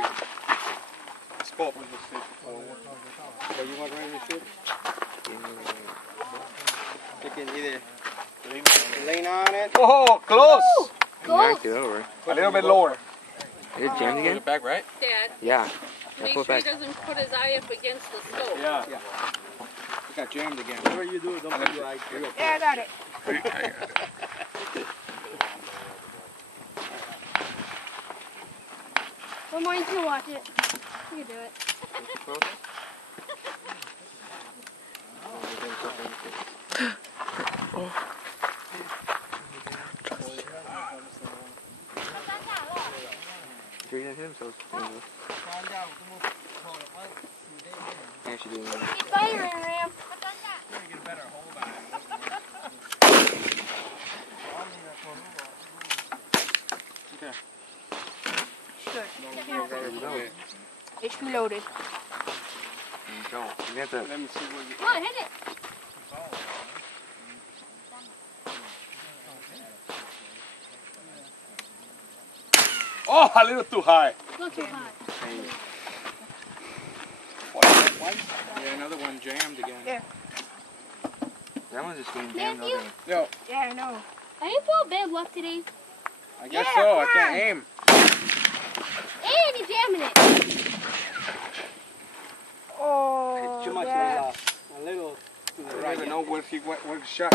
crazy. Scope was the safety forward. So you want right to shoot? You can either lean on it. Oh, close! Knocked it over. A little bit lower. Is it jammed again? Back, right? Dad, Yeah. make Pull it sure he back. doesn't put his eye up against the stove. Yeah. It got jammed again. Whatever you do, don't do like. Yeah, I got it. Well, mine can watch it. You can do it. You're gonna hit him, so it's dangerous. Yeah, she doing that. Keep firing, Ram. Okay. HP loaded. Go. You have to. Let me see what you. Come on, hit it. Oh, a little too high. Not too high. Yeah, another one jammed again. Yeah. That one's just getting jammed over. Yo, Yeah, I know. I didn't feel bad luck today. I guess so. I can't aim. And you're jamming it. Oh, Too much yeah. a little to the right. I don't even know where he shot.